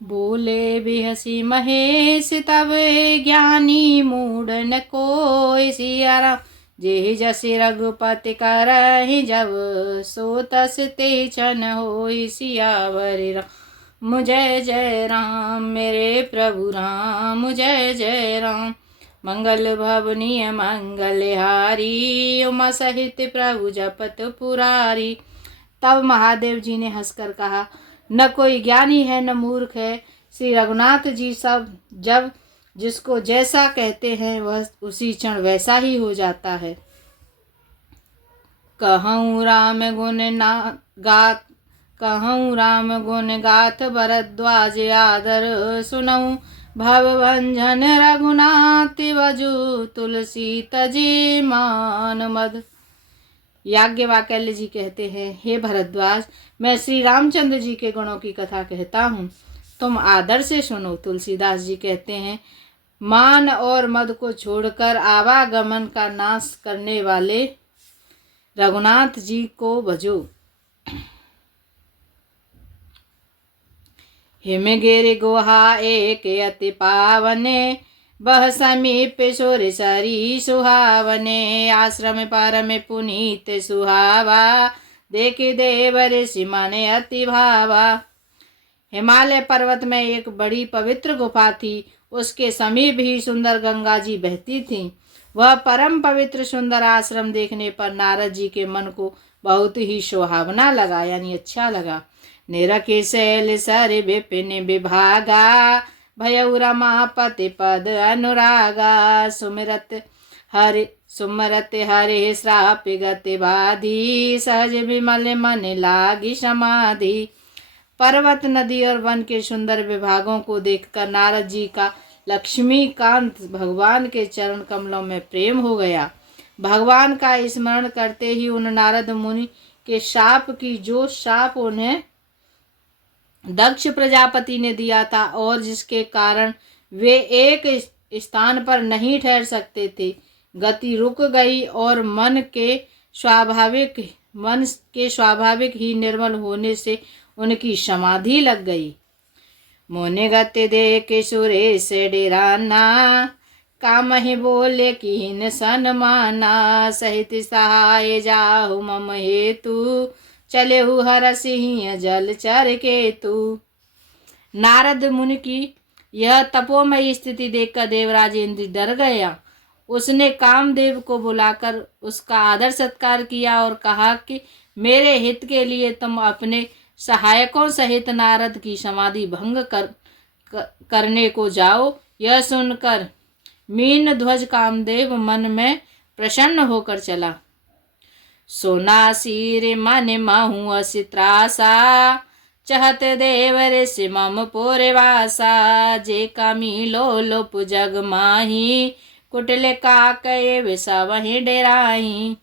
बोले बिहसी महेश तब ज्ञानी मूड न कोई। सिया राम जेहि जसि रघुपति करहि जब, सो तस ते छन होई। सियावर राम जय जय राम, मेरे प्रभु राम जय जय राम। मंगल भवनीय मंगलहारी, उमा सहित प्रभु जपत पुरारी। तब महादेव जी ने हंसकर कहा, न कोई ज्ञानी है न मूर्ख है। श्री रघुनाथ जी सब जब जिसको जैसा कहते हैं वह उसी क्षण वैसा ही हो जाता है। कहूँ राम गुण ना गात, कहूँ राम गुण गाथ भरद्वाज आदर, सुनऊँ भवभंजन रघुनाथ वजु, तुलसी तजे मान मद। याज्ञवल्क्य जी कहते हैं, हे भरद्वाज, मैं श्री रामचंद्र जी के गुणों की कथा कहता हूँ, तुम आदर से सुनो। तुलसीदास जी कहते हैं, मान और मद को छोड़कर आवागमन का नाश करने वाले रघुनाथ जी को भजो। हिम गिर गुहा एक अति पावने, बह समीप सुर सरी सुहावने। आश्रम परम पुनीत सुहावा, देख देव ऋषि मन अति भावा। हिमालय पर्वत में एक बड़ी पवित्र गुफा थी, उसके समीप ही सुंदर गंगा जी बहती थीं। वह परम पवित्र सुंदर आश्रम देखने पर नारद जी के मन को बहुत ही सुहावना लगा, यानी अच्छा लगा। निरखि शैल सर विपिन विभागा, भयउ रमापति पद अनुरागा। सुमरत हरि श्राप गति बाधी, सहज विमल मन लागी समाधि। पर्वत, नदी और वन के सुंदर विभागों को देखकर नारद जी का लक्ष्मीकांत भगवान के चरण कमलों में प्रेम हो गया। भगवान का स्मरण करते ही उन नारद मुनि के शाप की, जो शाप उन्हें दक्ष प्रजापति ने दिया था और जिसके कारण वे एक स्थान पर नहीं ठहर सकते थे, गति रुक गई और मन के स्वाभाविक ही निर्मल होने से उनकी समाधि लग गई। मोने गति देख सुरेश डेराना, काम ही बोले कीन सनमाना। सहित सहाय जाहु मम हेतु, चले हु हर सिंह जल चर के तू। नारद मुनि की यह तपोमयी स्थिति देखकर देवराज इंद्र डर गया। उसने कामदेव को बुलाकर उसका आदर सत्कार किया और कहा कि मेरे हित के लिए तुम अपने सहायकों सहित नारद की समाधि भंग करने को जाओ। यह सुनकर मीन ध्वज कामदेव मन में प्रसन्न होकर चला। सोना सिर मन महु असि त्रासा, चहत देव ऋषि मम पुरवासा। जे कामी लोलुप जग माही, कुटिल काकय विषवहि डेराही।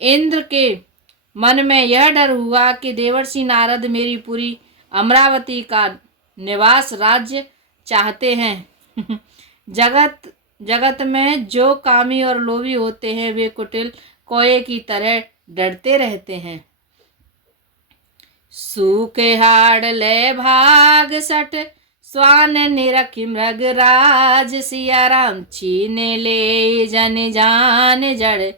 इंद्र के मन में यह डर हुआ कि देवर्षि नारद मेरी पुरी अमरावती का निवास राज्य चाहते हैं। जगत में जो कामी और लोभी होते हैं वे कुटिल कोये की तरह डरते रहते हैं। सूखे हाड़ ले भाग सट, स्वान निरखि मृग राज। सिया राम छीने ले जन जान जड़,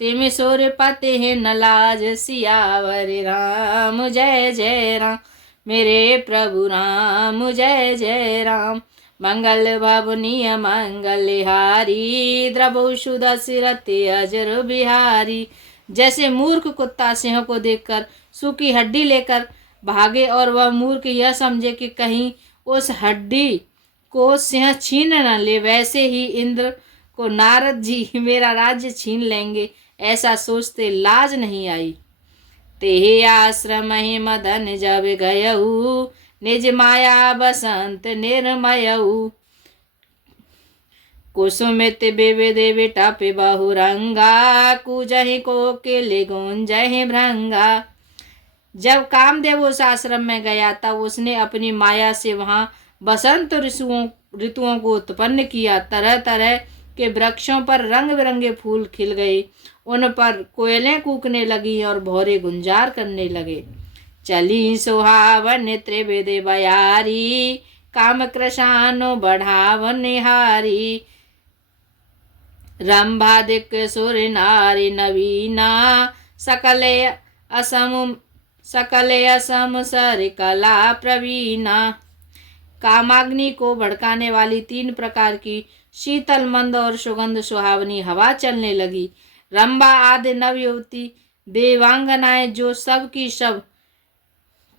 तिम सुरपति न लाज। सियावर राम जय जय राम, मेरे प्रभु राम जय जय राम। मंगल भवनीय मंगलहारी, द्रभु दशरथि अजर बिहारी। जैसे मूर्ख कुत्ता सिंह को देखकर सूखी हड्डी लेकर भागे और वह मूर्ख यह समझे कि कहीं उस हड्डी को सिंह छीन न ले, वैसे ही इंद्र को नारद जी मेरा राज्य छीन लेंगे ऐसा सोचते लाज नहीं आई। तेहि आश्रम ही मदन जब गयऊ, निज माया बसंत निर्मयऊ। कुसुमित विविध विटप बहुरंगा, कूजहि कोकिल गुंजहि भृंगा। जब कामदेव उस आश्रम में गया तब उसने अपनी माया से वहाँ बसंत ऋतुओं को उत्पन्न किया। तरह तरह के वृक्षों पर रंग बिरंगे फूल खिल गए, उन पर कोयलें कूकने लगी और भौरे गुंजार करने लगे। चली सुहावन त्रिविध बयारी, काम कृशानु बढ़ावन निहारी। रंभादिक सुर नारी नवीना, सकले असम सर कला प्रवीणा। कामाग्नि को भड़काने वाली 3 प्रकार की शीतल मंद और सुगंध सुहावनी हवा चलने लगी। रंभा आदि नवयुवती देवांगनाएं जो सब की सब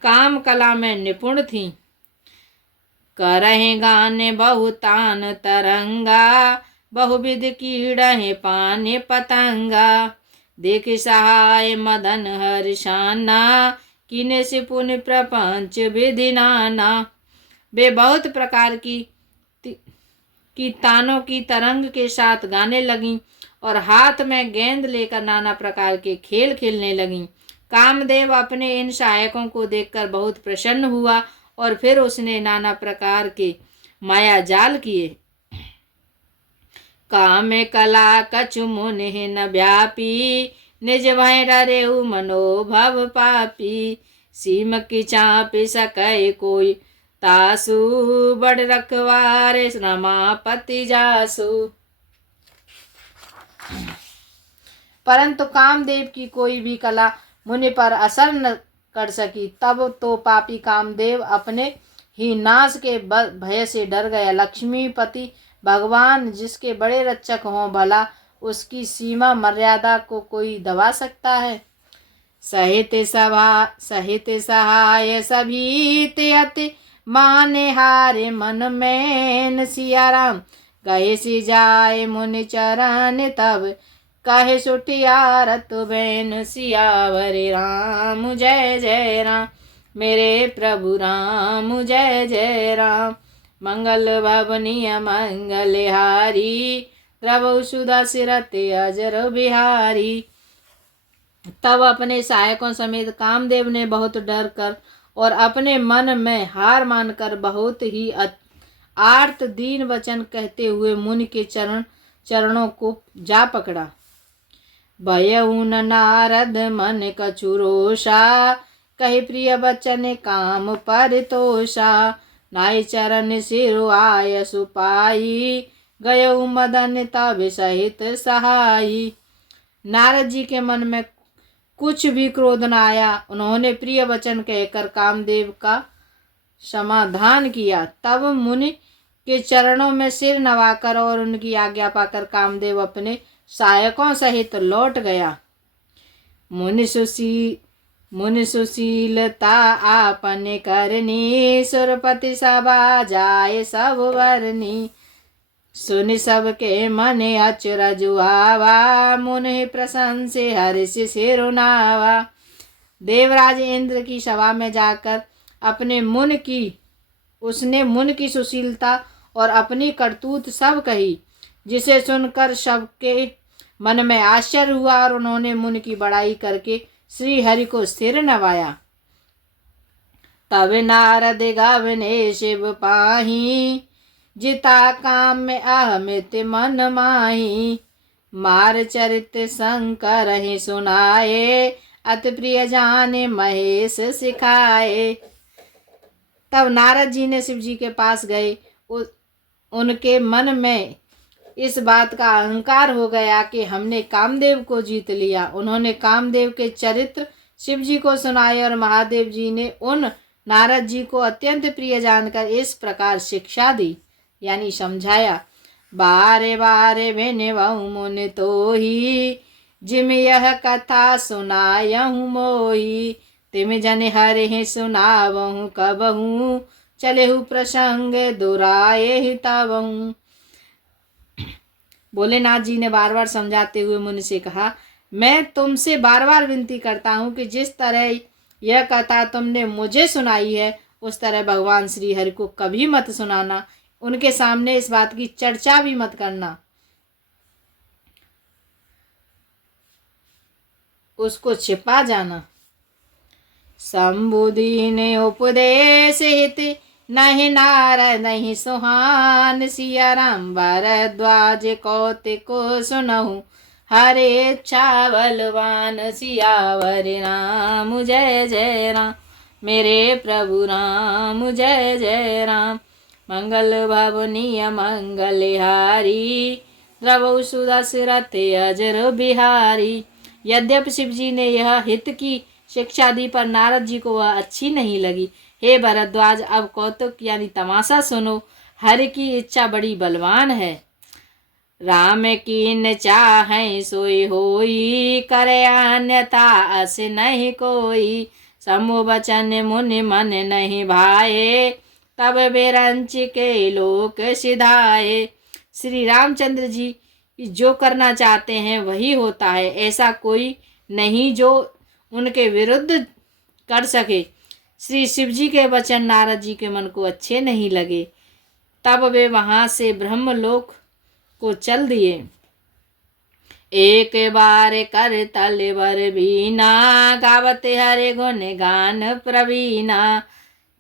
काम कला में निपुण थीं, करहे गाने बहुतान तरंगा, बहुविध कीड़े पाने पतंगा। देख सहाय मदन हर्षाना, कीने से पुण्य प्रपंच विधि नाना। वे बहुत प्रकार की तानों की तरंग के साथ गाने लगीं और हाथ में गेंद लेकर नाना प्रकार के खेल खेलने लगीं। कामदेव अपने इन सहायकों को देखकर बहुत प्रसन्न हुआ और फिर उसने नाना प्रकार के माया जाल किए। काम कला कछु मुनि न व्यापी, निज भय डरेउ मनोभव पापी। सीम की चापी सकै कोई तासु, बड़ रखवारे रमापति जासु। परंतु कामदेव की कोई भी कला मुनि पर असर न कर सकी। तब तो पापी कामदेव अपने ही नाश के भय से डर गया। लक्ष्मीपति भगवान जिसके बड़े रक्षक हों, भला उसकी सीमा मर्यादा को कोई दबा सकता है। सहित सहाय सभी ते अति माने हारे मन में सिया राम। गए सी जाए मुनि चरण तब, कहे सुठियारत बैन सियावर राम। जय जय राम मेरे प्रभु राम, जय जय राम। मंगल भवनीय मंगलहारी, द्रवौ सुधा सिरते अजर बिहारी। तब अपने सहायकों समेत कामदेव ने बहुत डर कर और अपने मन में हार मानकर बहुत ही आर्त दीन वचन कहते हुए मुनि के चरणों को जा पकड़ा। भयउन नारद मन कछु रोषा, कहे प्रिय बचन काम परितोषा। नाई चरण सिरु आय सुपाई, गयउ मदन तब सहित सहाई। नारद जी के मन में कुछ भी क्रोध न आया। उन्होंने प्रिय वचन कहकर कामदेव का समाधान किया। तब मुनि के चरणों में सिर नवाकर और उनकी आज्ञा पाकर कामदेव अपने सहायकों सहित लौट गया। मुनि सुशीलता आपने करनी, सुरपति सभा जाए सब वरनी। सुनि सबके मन अचरज आवा, मुनि प्रशंसे हर्ष सिरुनावा। देवराज इंद्र की सभा में जाकर उसने मुनि की सुशीलता और अपनी करतूत सब कही, जिसे सुनकर सबके मन में आश्चर्य हुआ और उन्होंने मुनि की बड़ाई करके श्री हरि को सिर नवाया। तब नारद गावने शिव पाही, जिता काम में अहमित मन माही। मार चरित शंकर ही सुनाए, अति प्रिय जाने महेश सिखाए। तब नारद जी ने शिव जी के पास गए। उनके मन में इस बात का अहंकार हो गया कि हमने कामदेव को जीत लिया। उन्होंने कामदेव के चरित्र शिव जी को सुनाए और महादेव जी ने उन नारद जी को अत्यंत प्रिय जानकर इस प्रकार शिक्षा दी, यानी समझाया। बारे बारे विनवउ मुनि तोहि, जिम यह कथा सुनायहु मोहि। तिम जन हरि सुनावहु कबहु, चलेहु प्रसंग दुराए हितवहु। भोलेनाथ जी ने बार बार समझाते हुए मुनि से कहा, मैं तुमसे बार बार विनती करता हूँ कि जिस तरह यह कथा तुमने मुझे सुनाई है उस तरह भगवान श्री हरि को कभी मत सुनाना। उनके सामने इस बात की चर्चा भी मत करना, उसको छिपा जाना। शंभुदी ने उपदेश हित, नहीं नारद नहीं सुहान। सिया राम भरद्वाज कौतिक को सुनहु, हरे इच्छा बलवान। सियावर राम जय जय राम। मेरे प्रभु राम जय जय राम। मंगल भवनीय मंगलहारी, द्रवौ सुदशरथ अजर बिहारी। यद्यपि शिव जी ने यह हित की शिक्षा दी पर नारद जी को वह अच्छी नहीं लगी। हे भरद्वाज, अब कौतुक यानी तमाशा सुनो। हरि की इच्छा बड़ी बलवान है। राम कीन चाहे सोई होई, करे अन्यथा अस नहीं कोई। समूह बचन मुनि मन नहीं भाए, तब बेरंच के लोक सिधाए। श्री रामचंद्र जी जो करना चाहते हैं वही होता है, ऐसा कोई नहीं जो उनके विरुद्ध कर सके। श्री शिव जी के वचन नारद जी के मन को अच्छे नहीं लगे, तब वे वहां से ब्रह्मलोक को चल दिए। एक बार कर तलवर बीना, गावत हरे गुण गान प्रवीणा।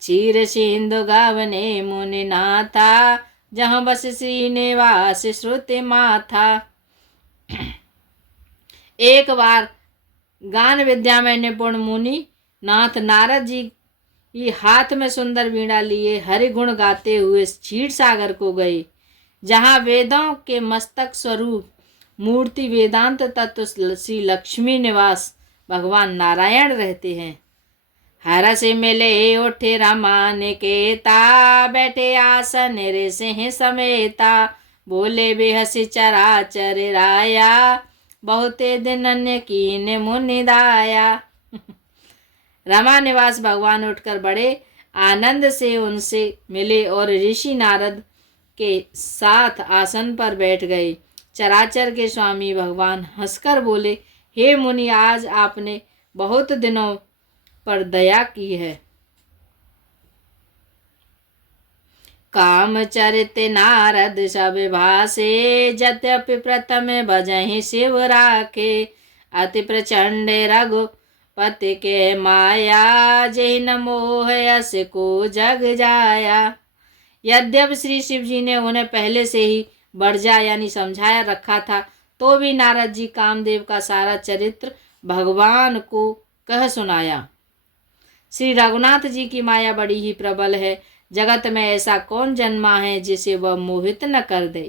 क्षीर सिंधु गावने मुनि नाथा, जहाँ बस श्रीनिवास श्रुति माथा। एक बार गान विद्या में निपुण मुनि नाथ नारद जी हाथ में सुंदर वीणा लिए हरि गुण गाते हुए क्षीर सागर को गए, जहाँ वेदों के मस्तक स्वरूप मूर्ति वेदांत तत्व श्री लक्ष्मी निवास भगवान नारायण रहते हैं। हर से मिले उठे रमान केता, बैठे आसन रे सिंह समेता। बोले बेहसी चराचर राया, बहुते दिन कीन मुनि दाया। रमा निवास भगवान उठकर बड़े आनंद से उनसे मिले और ऋषि नारद के साथ आसन पर बैठ गए। चराचर के स्वामी भगवान हंसकर बोले, हे मुनि, आज आपने बहुत दिनों पर दया की है। काम चरित नारद सब भासे, यद्यपि प्रथम भजहि शिव राखे। अति प्रचंड रघुपति के माया, जिन मोह यस को जग जाया। यद्यपि श्री शिव जी ने उन्हें पहले से ही बढ़जा यानी समझाया रखा था, तो भी नारद जी कामदेव का सारा चरित्र भगवान को कह सुनाया। श्री रघुनाथ जी की माया बड़ी ही प्रबल है। जगत में ऐसा कौन जन्मा है जिसे वह मोहित न कर दे।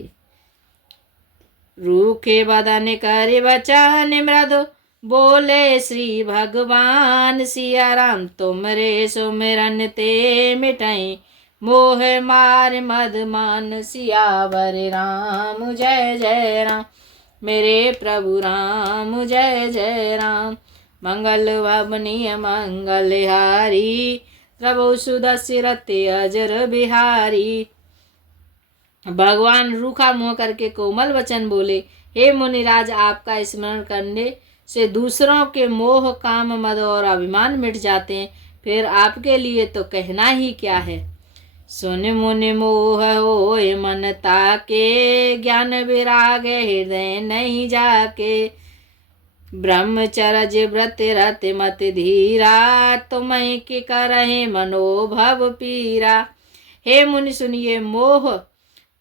रूखे बदन कर वचन मृदु, बोले श्री भगवान। सिया राम तुमरे सुमिरन ते मिटई, मोह मार मद मान। सियावर राम जय जय राम, मेरे प्रभु राम जय जय राम। मंगल भवनीय मंगलहारी, प्रभु सुदशरथ अजर बिहारी। भगवान रूखा मुँह करके कोमल वचन बोले, हे मुनिराज, आपका स्मरण करने से दूसरों के मोह काम मद और अभिमान मिट जाते हैं, फिर आपके लिए तो कहना ही क्या है। सुन मुनि मोह होय मन ताके, ज्ञान विराग हृदय नहीं जाके। ब्रह्मचर्य व्रत रत मत धीरा, तुम्हें कि करहे मनोभव पीरा। हे मुनि सुनिए, मोह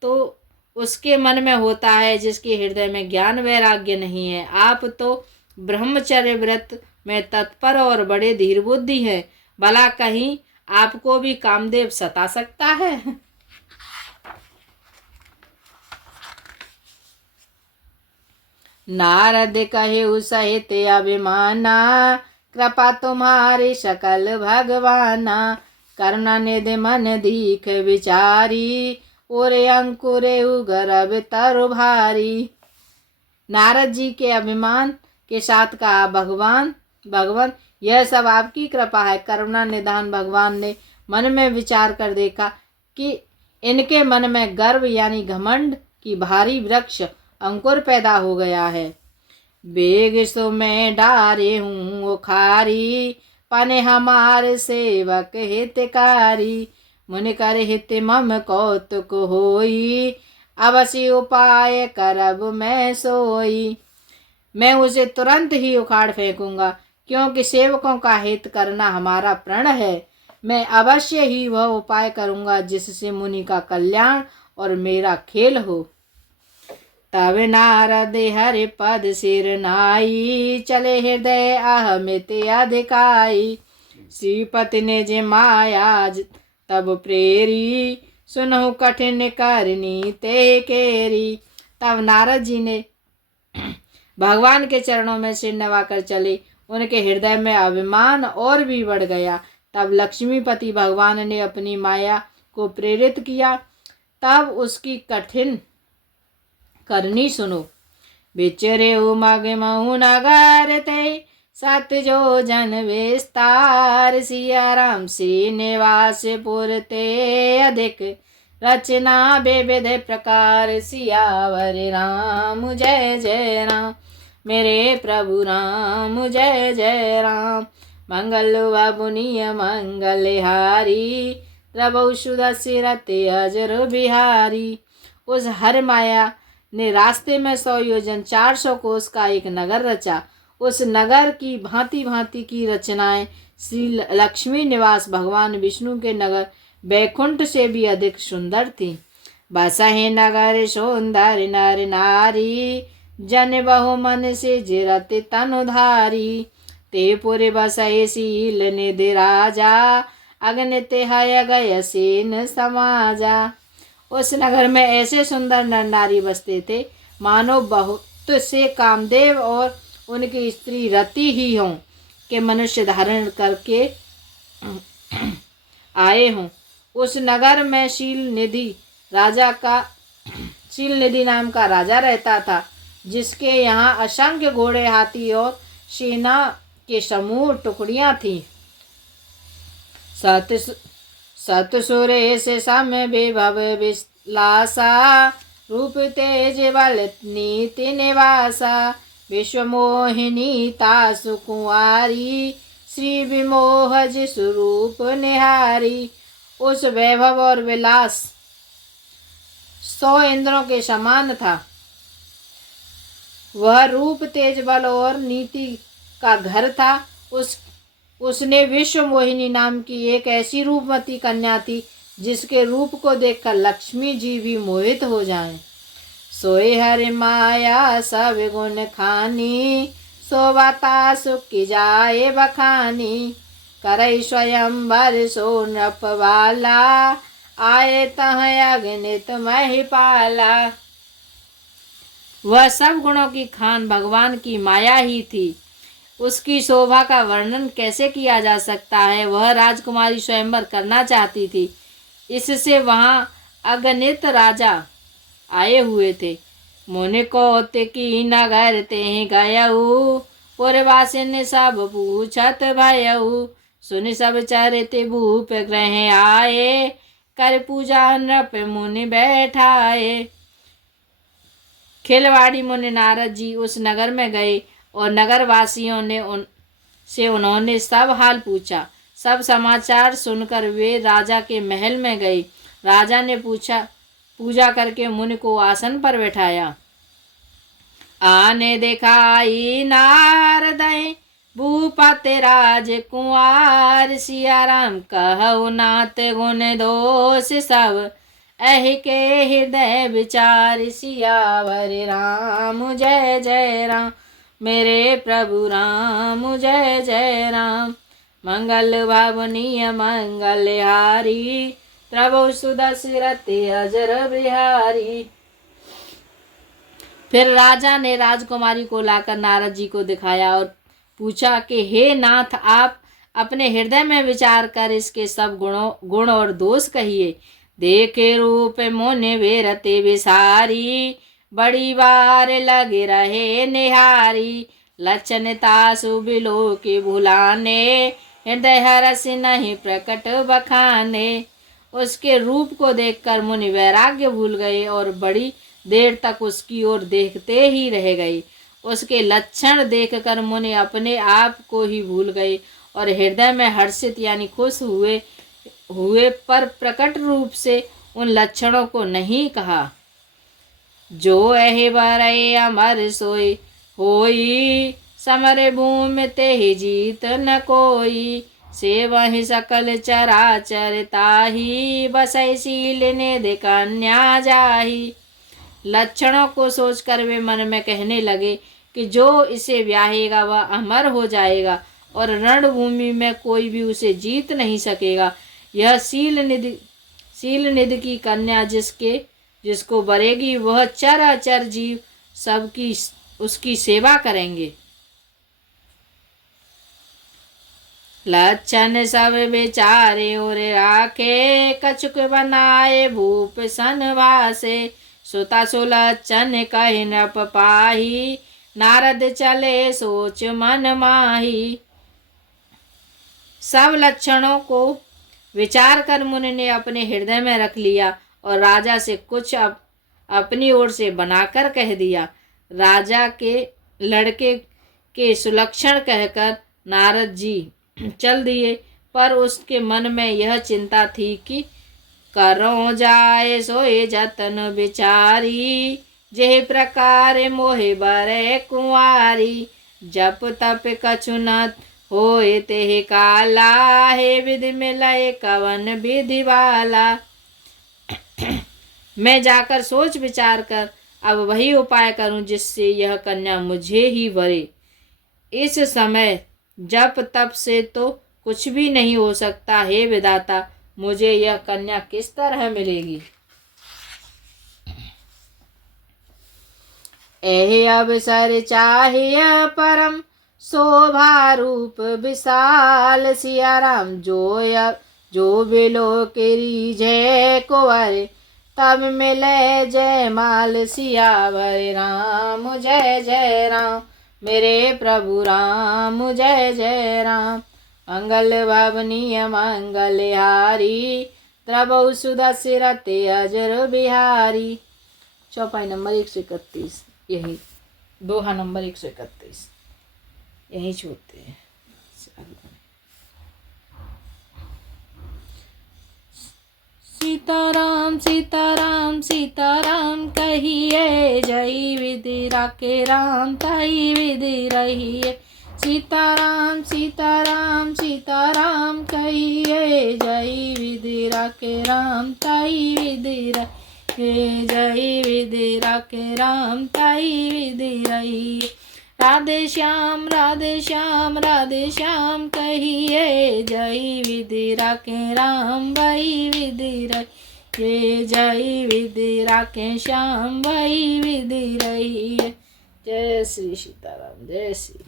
तो उसके मन में होता है जिसके हृदय में ज्ञान वैराग्य नहीं है। आप तो ब्रह्मचर्य व्रत में तत्पर और बड़े धीर बुद्धि हैं, भला कहीं आपको भी कामदेव सता सकता है। नारद कहे सहित अभिमाना, कृपा तुम्हारी सकल भगवाना। करुणा निधि मन दीख विचारी, और अंकुरे उगरब तरु भारी। नारद जी के अभिमान के साथ कहा, भगवान यह सब आपकी कृपा है। करुणा निधान भगवान ने मन में विचार कर देखा कि इनके मन में गर्व यानी घमंड की भारी वृक्ष अंकुर पैदा हो गया है। बेग सो मैं डारे हूँ उखारी, पने हमारे सेवक हितकारी। मुनि कर हित मम कौतुक होई, अवश्य उपाय करब मैं सोई। मैं उसे तुरंत ही उखाड़ फेंकूंगा, क्योंकि सेवकों का हित करना हमारा प्रण है। मैं अवश्य ही वह उपाय करूंगा जिससे मुनि का कल्याण और मेरा खेल हो। तब नारद हरि पद सिर नाई, चले हृदय अहमित अधिकाई। श्रीपति ने जे माया तब प्रेरी, सुनहु कठिन करनी ते केरी। तब नारद जी ने भगवान के चरणों में सिर नवाकर चले। उनके हृदय में अभिमान और भी बढ़ गया। तब लक्ष्मीपति भगवान ने अपनी माया को प्रेरित किया। तब उसकी कठिन करनी सुनो। बिचरे मग महु नगर ते, सत जो जन विस्तार। सिया राम सी निवास पुर ते, अधिक रचना विविध प्रकार। सियावर राम जय जय राम, मेरे प्रभु राम जय जय राम। मंगल बाबुनिय मंगलहारी, प्रभु सुदशरथ अजर बिहारी। उस हर माया ने रास्ते में 100 योजन 400 कोस का एक नगर रचा। उस नगर की भांति भांति की रचनाएं श्री लक्ष्मी निवास भगवान विष्णु के नगर बैकुंठ से भी अधिक सुंदर थी। बसहि नगर सुंदर नर नारी, जन बहु मन से जिरत तनुधारी। ते पुर बसहि शील निधि राजा, अग्नि तिहाय गय सेन समाजा। उस नगर में ऐसे सुंदर नर नारी बसते थे मानो बहुत से कामदेव और उनकी स्त्री रति ही हों के मनुष्य धारण करके आए हों। उस नगर में शील निधि नाम का राजा रहता था, जिसके यहाँ असंख्य घोड़े, हाथी और सेना के समूह टुकड़ियां थीं। सत सुरेश सम विभव विलासा, रूप तेज बल नीति निवासा। विश्व मोहिनी तासु कुंवारी, श्री विमोहज स्वरूप निहारी। उस वैभव और विलास 100 इंद्रों के समान था। वह रूप तेज बल और नीति का घर था। उसने विश्व मोहिनी नाम की एक ऐसी रूपवती कन्या थी, जिसके रूप को देखकर लक्ष्मी जी भी मोहित हो जाएं। सोई हरि माया सब गुण खानी, सोवाता सुख की जाए बखानी। करई स्वयंवर सो नृप वाला, आए तह अगणित महिपाला। वह सब गुणों की खान भगवान की माया ही थी। उसकी शोभा का वर्णन कैसे किया जा सकता है। वह राजकुमारी स्वयंवर करना चाहती थी, इससे वहां अगणित राजा आए हुए थे। मुनि कौतिकी नगर ते गयऊ, पुरवासिन सब पूछत भयऊ। सुनि सब चरित भूप ग्रह आए, कर पूजा नृप मुनि बैठाए। खिलवाड़ी मुनि नारद जी उस नगर में गए और नगर वासियों ने उन्होंने सब हाल पूछा। सब समाचार सुनकर वे राजा के महल में गए। राजा ने पूजा करके मुनि को आसन पर बैठाया। आने दिखाई नारद भूपति राज कुंवर। सिया राम कहु नाथ गुण दोष सब, अहि के हृदय विचार। सियावर राम जय जय राम, मेरे प्रभु राम जय जय राम। मंगल भावनीय मंगलहारी, प्रभु सुदशरथ अजर बिहारी। फिर राजा ने राजकुमारी को लाकर नारद जी को दिखाया और पूछा कि हे नाथ, आप अपने हृदय में विचार कर इसके सब गुण और दोष कहिए। देखे रूप मुनि विरति विसारी, बड़ी बार लगे रहे निहारी। लक्षण तासु बिलो के भुलाने, हृदय हरस नहीं प्रकट बखाने। उसके रूप को देखकर मुनि वैराग्य भूल गए और बड़ी देर तक उसकी ओर देखते ही रह गए। उसके लक्षण देखकर मुनि अपने आप को ही भूल गए और हृदय में हर्षित यानी खुश हुए पर प्रकट रूप से उन लक्षणों को नहीं कहा। जो अहि बरई अमर सोई होई, समर भूमि तेहि जीत न कोई। से वही सकल चराचर ताही, बसई शील निधि कन्या जाही। लक्षणों को सोचकर वे मन में कहने लगे कि जो इसे ब्याहेगा वह अमर हो जाएगा और रणभूमि में कोई भी उसे जीत नहीं सकेगा। यह शील निधि की कन्या जिसको वरेगी वह चराचर जीव सबकी उसकी सेवा करेंगे। लक्षण सब बेचारे और राखे, कछुक बनाए भूप सनवासे। सुता सुलक्षण कहि नृप पाही, नारद चले सोच मन माही। सब लक्षणों को विचार कर मुनि ने अपने हृदय में रख लिया और राजा से कुछ अपनी ओर से बनाकर कह दिया। राजा के लड़के के सुलक्षण कहकर नारद जी चल दिए, पर उसके मन में यह चिंता थी कि करो जाए सोए जतन विचारी, जेहि प्रकार मोहे बरे कुंवारी। जप तप कछु न होए तेहि काला, हे विधि मिलय कवन विधि वाला। मैं जाकर सोच विचार कर अब वही उपाय करूं जिससे यह कन्या मुझे ही वरे। इस समय जप तप से तो कुछ भी नहीं हो सकता। हे विधाता, मुझे यह कन्या किस तरह मिलेगी। एहि अवसर चाहिए परम, शोभा रूप विशाल। सिया राम जो बिलो केरी जय कुंवर, तब मिले जय माल। सियावर राम जय जय राम, मेरे प्रभु राम जय जय राम। मंगल भवनीय मंगल हारी, द्रवौ सुदशरथ अजर बिहारी। चौपाई नंबर 131, यही दोहा नंबर 131 यही छोड़ते हैं। सीताराम सीताराम सीताराम कहिए, जय विधि राखे राम ताई विधि रहिए। सीताराम सीताराम सीताराम कहिए, जय विधि राखे राम ताई विधि रहिए। जय विधि राखे राम ताई विधि रहिए। राधे श्याम राधे श्याम राधे श्याम कहिए, जय विधि राखे राम वही विधि रहिए। जय विधि राखे श्याम वही विधि रहिए। जय श्री सीताराम, जय श्री।